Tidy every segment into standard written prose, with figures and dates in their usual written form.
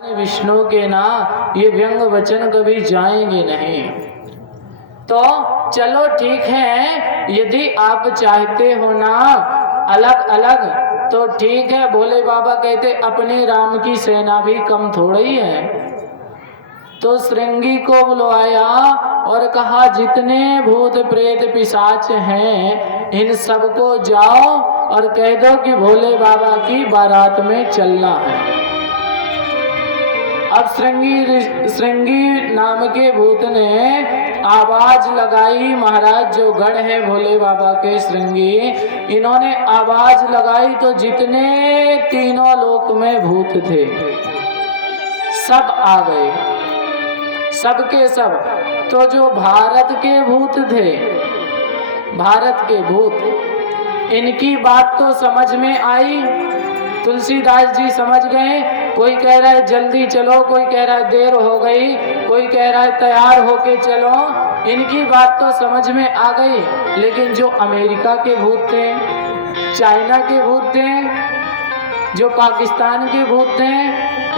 विष्णु के ना ये व्यंग वचन कभी जाएंगे नहीं। तो चलो ठीक है, यदि आप चाहते हो ना अलग अलग तो ठीक है। भोले बाबा कहते अपने राम की सेना भी कम थोड़ी ही है। तो श्रृंगी को बुलवाया और कहा जितने भूत प्रेत पिशाच हैं इन सबको जाओ और कह दो कि भोले बाबा की बारात में चलना है। अब श्रृंगी नाम के भूत ने आवाज लगाई। महाराज जो गढ़ है भोले बाबा के श्रृंगी, इन्होंने आवाज लगाई तो जितने तीनों लोक में भूत थे सब आ गए, सबके सब। तो जो भारत के भूत थे, भारत के भूत, इनकी बात तो समझ में आई। तुलसीदास जी समझ गए। कोई कह रहा है जल्दी चलो, कोई कह रहा है देर हो गई, कोई कह रहा है तैयार होके चलो। इनकी बात तो समझ में आ गई। लेकिन जो अमेरिका के भूत थे, चाइना के भूत थे, जो पाकिस्तान के भूत थे,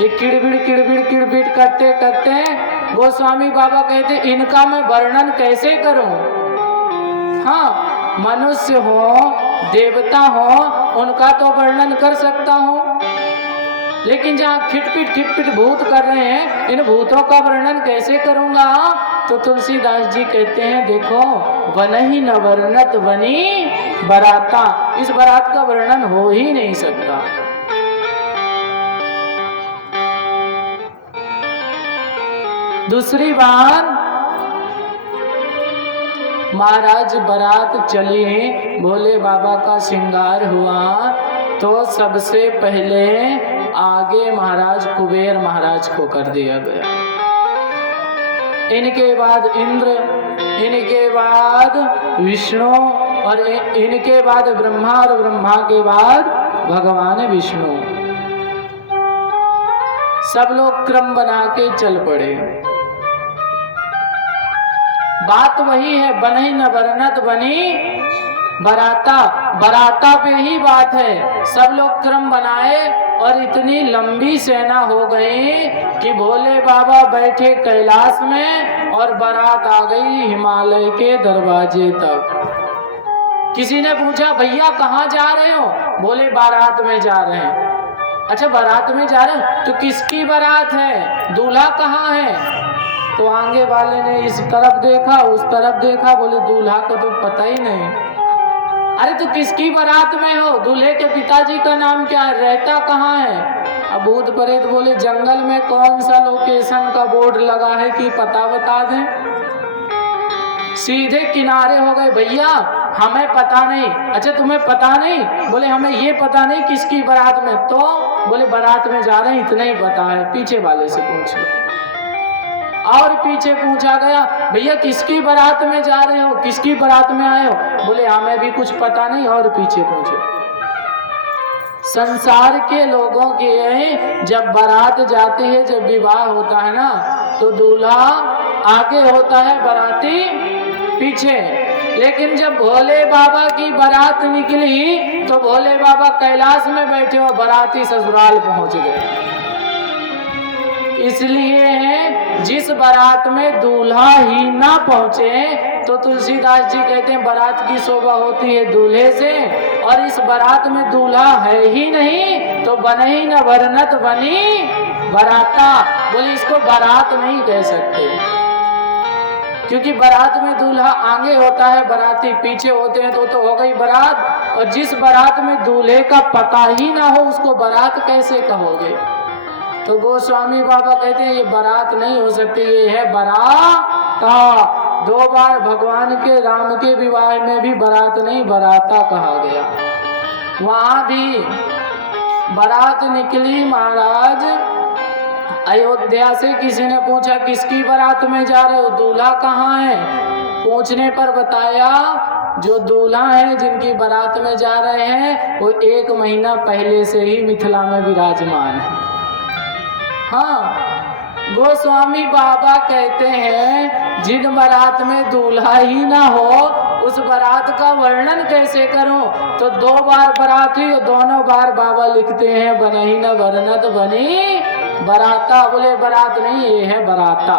ये किड़बिड़ करते करते गोस्वामी बाबा कहते इनका मैं वर्णन कैसे करूं। हाँ, मनुष्य हो देवता हो उनका तो वर्णन कर सकता हूं, लेकिन जहाँ खिटपिट भूत कर रहे हैं इन भूतों का वर्णन कैसे करूंगा। तो तुलसीदास जी कहते हैं देखो वन ही न वर्णत वनी बराता, इस बारात का वर्णन हो ही नहीं सकता। दूसरी बार महाराज बारात चली, भोले बाबा का श्रृंगार हुआ तो सबसे पहले आगे महाराज कुबेर महाराज को कर दिया गया। इनके बाद इंद्र, इनके बाद विष्णु और इनके बाद ब्रह्मा और ब्रह्मा के बाद भगवान विष्णु। सब लोग क्रम बना के चल पड़े। बात वही है, बनी न वर्णत बनी बराता, बराता पे ही बात है। सब लोग क्रम बनाए और इतनी लंबी सेना हो गई कि भोले बाबा बैठे कैलाश में और बारात आ गई हिमालय के दरवाजे तक। किसी ने पूछा भैया कहाँ जा रहे हो? बोले बारात में जा रहे हैं। अच्छा बारात में जा रहे हो तो किसकी बारात है, दूल्हा कहाँ है? तो आगे वाले ने इस तरफ देखा उस तरफ देखा, बोले दूल्हा को तो पता ही नहीं। अरे तो किसकी बारात में हो? दूल्हे के पिताजी का नाम क्या है, रहता कहाँ है? अब भूत प्रेत बोले जंगल में कौन सा लोकेशन का बोर्ड लगा है कि पता बता दें। सीधे किनारे हो गए, भैया हमें पता नहीं। अच्छा तुम्हें पता नहीं? बोले हमें ये पता नहीं किसकी बारात में। तो बोले बारात में जा रहे हैं इतना ही पता है, पीछे वाले से पूछ लो। और पीछे पूछा गया भैया किसकी बारात में जा रहे हो, किसकी बारात में आए हो? बोले हमें भी कुछ पता नहीं। और पीछे पूछो। संसार के लोगों के जब बारात जाते हैं, जब विवाह होता है ना, तो दूल्हा आगे होता है बाराती पीछे। लेकिन जब भोले बाबा की बारात निकली तो भोले बाबा कैलाश में बैठे और बाराती ससुराल पहुंच गए। इसलिए जिस बारात में दूल्हा ही ना पहुंचे तो तुलसीदास जी कहते हैं बारात की शोभा होती है दूल्हे से, और इस बारात में दूल्हा है ही नहीं तो बने ही न वर्णत बनी बराता। बोले इसको बारात नहीं कह सकते, क्योंकि बारात में दूल्हा आगे होता है बाराती पीछे होते हैं तो हो गई बारात। और जिस बारात में दूल्हे का पता ही ना हो उसको बारात कैसे कहोगे? तो गोस्वामी बाबा कहते हैं ये बारात नहीं हो सकती, ये है बराता। 2 बार भगवान के राम के विवाह में भी बारात नहीं बराता कहा गया। वहां भी बारात निकली महाराज अयोध्या से। किसी ने पूछा किसकी बारात में जा रहे हो, दूल्हा कहाँ है? पूछने पर बताया जो दूल्हा है जिनकी बारात में जा रहे हैं वो 1 महीना पहले से ही मिथिला में विराजमान है। हाँ, गोस्वामी बाबा कहते हैं जिन बारात में दूल्हा ही ना हो उस बारात का वर्णन कैसे करूं? तो 2 बार बारात हुई, दोनों बार बाबा लिखते हैं बनही न वर्णत बनी बराता, बोले बारात नहीं, ये है बराता।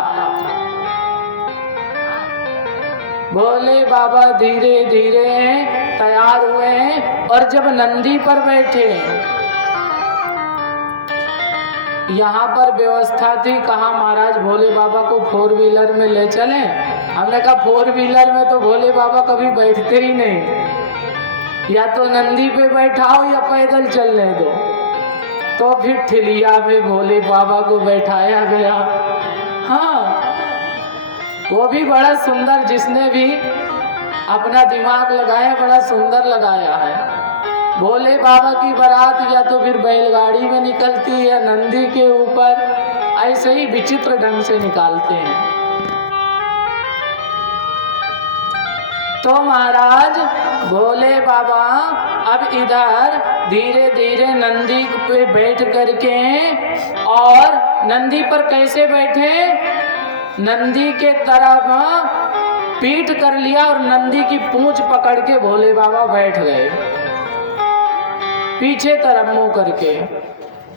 भोले बाबा धीरे धीरे तैयार हुए और जब नंदी पर बैठे, यहाँ पर व्यवस्था थी, कहा महाराज भोले बाबा को 4 व्हीलर में ले चलें। हमने कहा 4 व्हीलर में तो भोले बाबा कभी बैठते ही नहीं, या तो नंदी पे बैठाओ या पैदल चलने दो। तो फिर ठिलिया में भोले बाबा को बैठाया गया। हाँ, वो भी बड़ा सुंदर, जिसने भी अपना दिमाग लगाया बड़ा सुंदर लगाया है। भोले बाबा की बारात या तो फिर बैलगाड़ी में निकलती है या नंदी के ऊपर, ऐसे ही विचित्र ढंग से निकालते हैं। तो महाराज भोले बाबा अब इधर धीरे धीरे नंदी पे बैठ करके, और नंदी पर कैसे बैठे, नंदी के तरफ पीठ कर लिया और नंदी की पूंछ पकड़ के भोले बाबा बैठ गए, पीछे तरफ मुंह करके।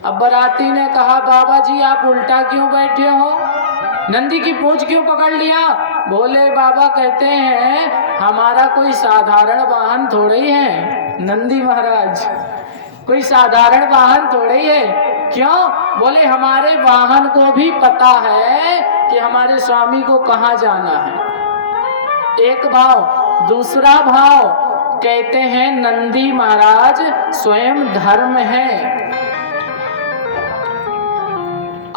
अब बाराती ने कहा बाबा जी आप उल्टा क्यों बैठे हो, नंदी की पूंछ क्यों पकड़ लिया। भोले बाबा कहते हैं हमारा कोई साधारण वाहन थोड़े ही है, नंदी महाराज कोई साधारण वाहन थोड़े ही है। क्यों, बोले हमारे वाहन को भी पता है कि हमारे स्वामी को कहाँ जाना है। एक भाव। दूसरा भाव, कहते हैं नंदी महाराज स्वयं धर्म है।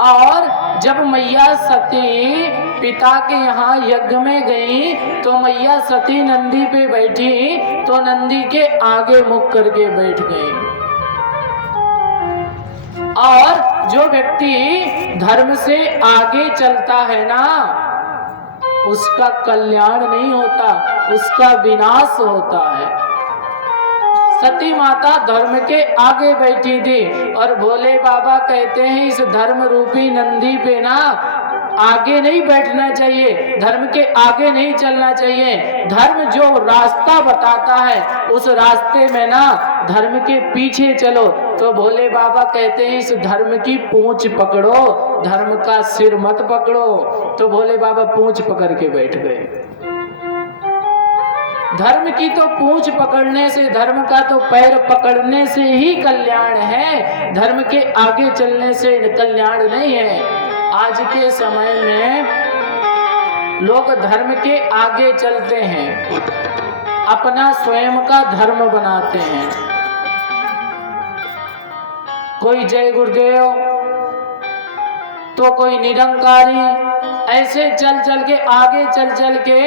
और जब मैया सती पिता के यहाँ यज्ञ में गई तो मैया सती नंदी पे बैठी तो नंदी के आगे मुख करके बैठ गई। और जो व्यक्ति धर्म से आगे चलता है ना, उसका कल्याण नहीं होता, उसका विनाश होता है। सती माता धर्म के आगे बैठी थी और भोले बाबा कहते हैं इस धर्म रूपी नंदी पे ना आगे नहीं बैठना चाहिए, धर्म के आगे नहीं चलना चाहिए। धर्म जो रास्ता बताता है उस रास्ते में ना धर्म के पीछे चलो। तो भोले बाबा कहते हैं इस धर्म की पूंछ पकड़ो, धर्म का सिर मत पकड़ो। तो भोले बाबा पूंछ पकड़ के बैठ गए। धर्म की तो पूंछ पकड़ने से, धर्म का तो पैर पकड़ने से ही कल्याण है, धर्म के आगे चलने से कल्याण नहीं है। आज के समय में लोग धर्म के आगे चलते हैं, अपना स्वयं का धर्म बनाते हैं। कोई जय गुरुदेव तो कोई निरंकारी, ऐसे चल चल के आगे चल के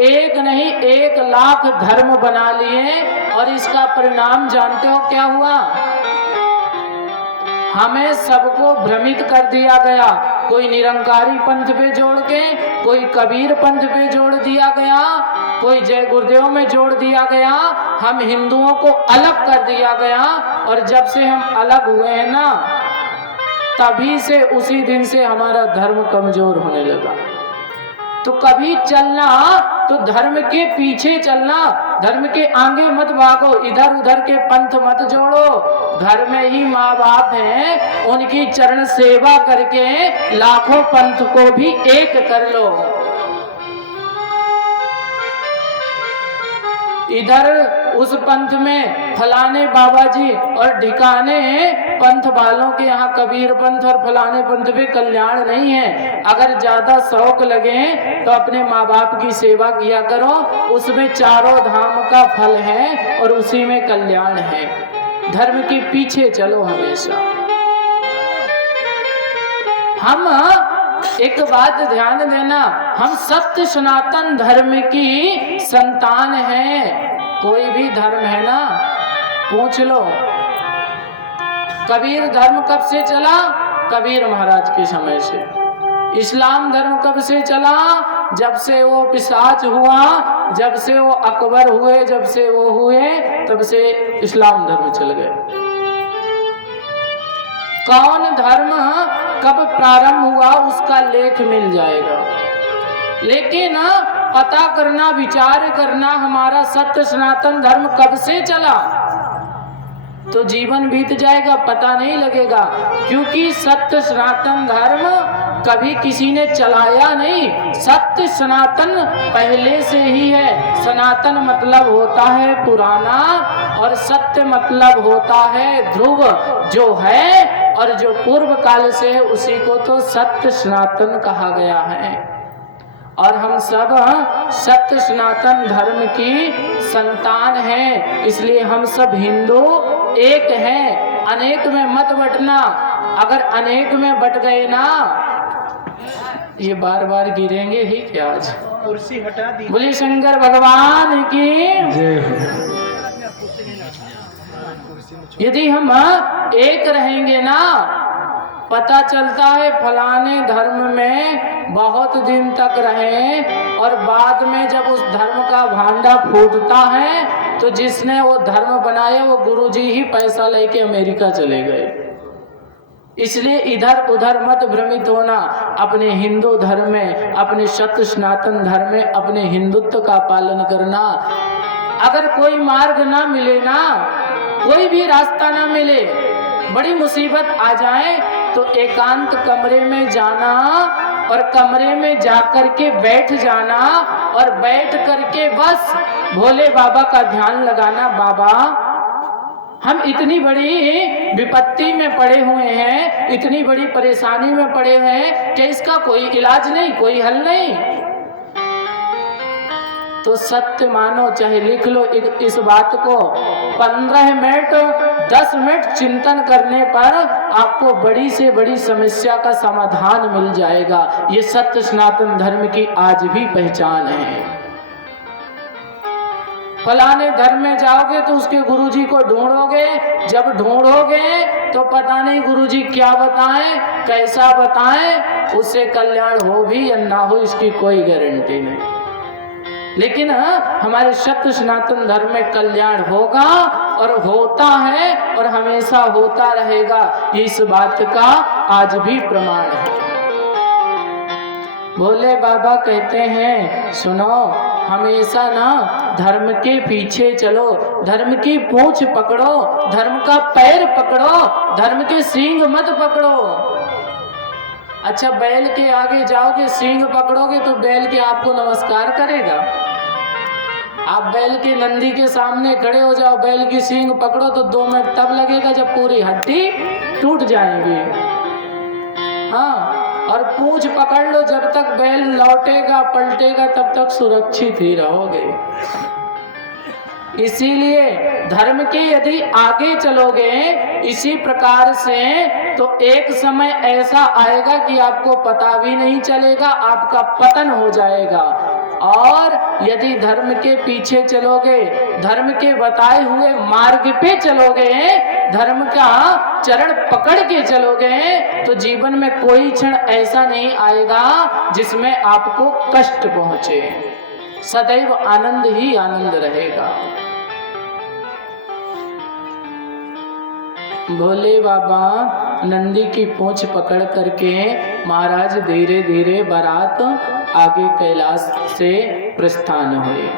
एक नहीं 1 लाख धर्म बना लिए। और इसका परिणाम जानते हो क्या हुआ? हमें सबको भ्रमित कर दिया गया। कोई निरंकारी पंथ पे जोड़ के, कोई कबीर पंथ पे जोड़ दिया गया, कोई जय गुरुदेव में जोड़ दिया गया। हम हिंदुओं को अलग कर दिया गया। और जब से हम अलग हुए हैं ना, तभी से उसी दिन से हमारा धर्म कमजोर होने लगा। तो कभी चलना तो धर्म के पीछे चलना, धर्म के आगे मत भागो, इधर उधर के पंथ मत जोड़ो। घर में ही माँ बाप हैं, उनकी चरण सेवा करके लाखों पंथ को भी एक कर लो। इधर उस पंथ में फलाने बाबा जी और ढिकाने पंथ वालों के यहाँ कबीर पंथ और फलाने पंथ पे कल्याण नहीं है। अगर ज्यादा शौक लगे तो अपने माँ बाप की सेवा किया करो, उसमें चारों धाम का फल है और उसी में कल्याण है। धर्म के पीछे चलो हमेशा। हम एक बात ध्यान देना, हम सत्य सनातन धर्म की संतान हैं। कोई भी धर्म है ना, पूछ लो कबीर धर्म कब से चला? कबीर महाराज के समय से। इस्लाम धर्म कब से चला? जब से वो पिशाच हुआ, जब से वो अकबर हुए, जब से वो हुए, तब से इस्लाम धर्म चल गए। कौन धर्म कब प्रारंभ हुआ उसका लेख मिल जाएगा, लेकिन पता करना, विचार करना हमारा सत्य सनातन धर्म कब से चला। तो जीवन बीत जाएगा, पता नहीं लगेगा। क्योंकि सत्य सनातन धर्म कभी किसी ने चलाया नहीं, सत्य सनातन पहले से ही है। सनातन मतलब होता है पुराना, और सत्य मतलब होता है ध्रुव, जो है और जो पूर्व काल से है, उसी को तो सत्य सनातन कहा गया है। और हम सब सत्य सनातन धर्म की संतान हैं, इसलिए हम सब हिंदू एक हैं। अनेक में मत बटना, अगर अनेक में बट गए ना, ये बार बार गिरेंगे ही क्या आज। कुर्सी हटा दी। बोलिए शंकर भगवान की जय हो। यदि हम एक रहेंगे ना, पता चलता है फलाने धर्म में बहुत दिन तक रहे, और बाद में जब उस धर्म का भांडा फूटता है तो जिसने वो धर्म बनाया वो गुरुजी ही पैसा लेके अमेरिका चले गए। इसलिए इधर उधर मत भ्रमित होना, अपने हिंदू धर्म में, अपने सत्य सनातन धर्म में, अपने हिंदुत्व का पालन करना। अगर कोई मार्ग ना मिले ना, कोई भी रास्ता ना मिले, बड़ी मुसीबत आ जाए, तो एकांत कमरे में जाना और कमरे में जाकर के बैठ जाना, और बैठ करके बस भोले बाबा का ध्यान लगाना। बाबा, हम इतनी बड़ी विपत्ति में पड़े हुए हैं, इतनी बड़ी परेशानी में पड़े हैं कि इसका कोई इलाज नहीं, कोई हल नहीं। तो सत्य मानो, चाहे लिख लो इस बात को, 15 मिनट 10 मिनट चिंतन करने पर आपको बड़ी से बड़ी समस्या का समाधान मिल जाएगा। ये सत्य सनातन धर्म की आज भी पहचान है। फलाने धर्म में जाओगे तो उसके गुरुजी को ढूंढोगे, जब ढूंढोगे तो पता नहीं गुरुजी क्या बताएं, कैसा बताएं, उससे कल्याण हो भी या ना हो इसकी कोई गारंटी नहीं। लेकिन हमारे सत्य सनातन धर्म में कल्याण होगा, और होता है, और हमेशा होता रहेगा। इस बात का आज भी प्रमाण है। भोले बाबा कहते हैं, सुनो, हमेशा ना धर्म के पीछे चलो, धर्म की पूंछ पकड़ो, धर्म का पैर पकड़ो, धर्म के सींग मत पकड़ो। अच्छा, बैल के आगे जाओगे, सींग पकड़ोगे तो बैल के आपको नमस्कार करेगा। आप बैल के नंदी के सामने खड़े हो जाओ, बैल की सींग पकड़ो तो 2 मिनट तब लगेगा जब पूरी हड्डी टूट जाएगी। हाँ, और पूंछ पकड़ लो, जब तक बैल लौटेगा पलटेगा तब तक सुरक्षित ही रहोगे। इसीलिए धर्म के यदि आगे चलोगे इसी प्रकार से, तो एक समय ऐसा आएगा कि आपको पता भी नहीं चलेगा, आपका पतन हो जाएगा। और यदि धर्म के पीछे चलोगे, धर्म के बताए हुए मार्ग पे चलोगे, धर्म का चरण पकड़ के चलोगे, तो जीवन में कोई क्षण ऐसा नहीं आएगा जिसमें आपको कष्ट पहुंचे। सदैव आनंद ही आनंद रहेगा। भोले बाबा नंदी की पूंछ पकड़ करके महाराज धीरे धीरे बारात आगे कैलाश से प्रस्थान हुए।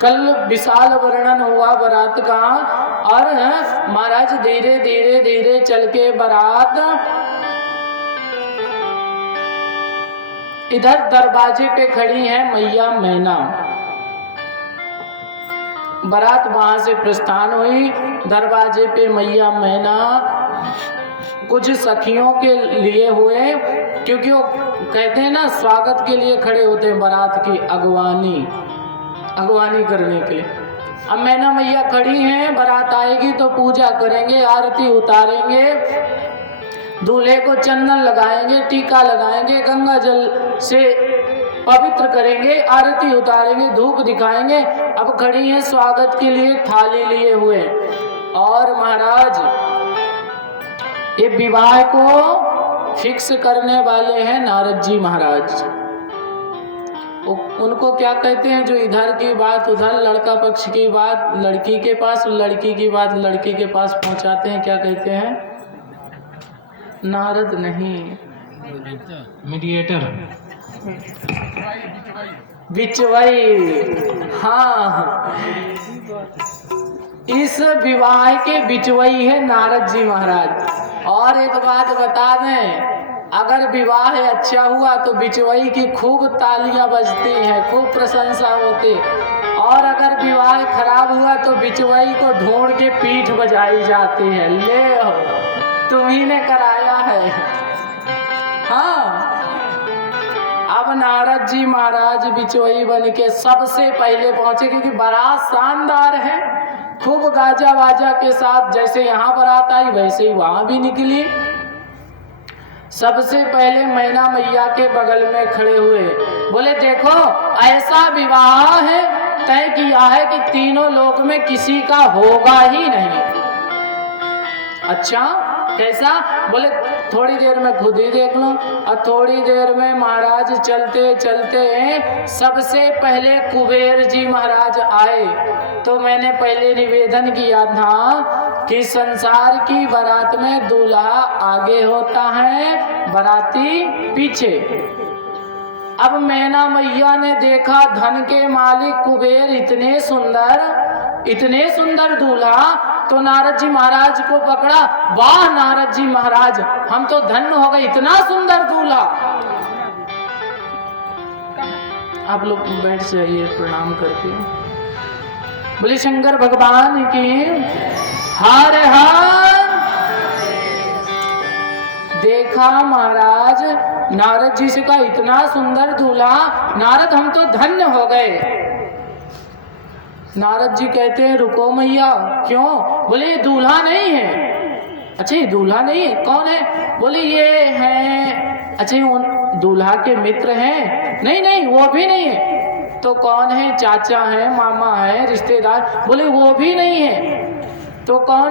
कल विशाल वर्णन हुआ बारात का, और महाराज धीरे धीरे धीरे चल के बारात इधर दरवाजे पे खड़ी है मैया मैना। बारात वहां से प्रस्थान हुई, दरवाजे पे मैया मैना कुछ सखियों के लिए हुए, क्योंकि वो कहते हैं ना स्वागत के लिए खड़े होते हैं, बारात की अगवानी करने के लिए। अब मैना मैया खड़ी हैं, बारात आएगी तो पूजा करेंगे, आरती उतारेंगे, दूल्हे को चंदन लगाएंगे, टीका लगाएंगे, गंगा जल से पवित्र करेंगे, आरती उतारेंगे, धूप दिखाएंगे। अब खड़ी हैं स्वागत के लिए थाली लिए हुए। और महाराज ये विवाह को फिक्स करने वाले हैं नारद जी महाराज। उनको क्या कहते हैं, जो इधर की बात उधर, लड़का पक्ष की बात लड़की के पास, लड़की की बात लड़के के पास पहुंचाते हैं, क्या कहते हैं? नारद नहीं, मीडिएटर, बिचवाई। हाँ, इस विवाह के बिचवई है नारद जी महाराज। और एक बात बता दें, अगर विवाह अच्छा हुआ तो बिचवई की खूब तालियां बजती हैं, खूब प्रशंसा होती। और अगर विवाह खराब हुआ तो बिचवई को ढूंढ के पीठ बजाई जाती है, ले हो तुम्ही ने कराया है। हाँ, अब नारद जी महाराज बिचवई बन के सबसे पहले पहुंचे, क्योंकि बारात शानदार है, खूब गाजा बाजा के साथ। जैसे यहाँ बारात आई वैसे ही वहां भी निकली। सबसे पहले मैना मैया के बगल में खड़े हुए, बोले देखो ऐसा विवाह है तय किया है कि तीनों लोक में किसी का होगा ही नहीं। अच्छा कैसा? बोले थोड़ी देर में खुद ही देख लो। और थोड़ी देर में महाराज चलते चलते सबसे पहले कुबेर जी महाराज आए। तो मैंने पहले निवेदन किया था कि संसार की बारात में दूल्हा आगे होता है, बाराती पीछे। अब मैना मैया ने देखा धन के मालिक कुबेर इतने सुंदर दूल्हा, तो नारद जी महाराज को पकड़ा, वाह नारद जी महाराज हम तो धन्य हो गए, इतना सुंदर दूल्हा। आप लोग बैठ जाइए प्रणाम करके। बोले शंकर भगवान की हर हर। देखा महाराज, नारद जी से कहा इतना सुंदर दूल्हा, नारद हम तो धन्य हो गए। नारद जी कहते हैं रुको मैया, क्यों? बोले ये दूल्हा नहीं है। अच्छा ये दूल्हा नहीं है, कौन है? बोले ये है। अच्छा ये दूल्हा के मित्र हैं? नहीं नहीं वो भी नहीं है। तो कौन है? चाचा है, मामा है, रिश्तेदार? बोले वो भी नहीं है। तो कौन?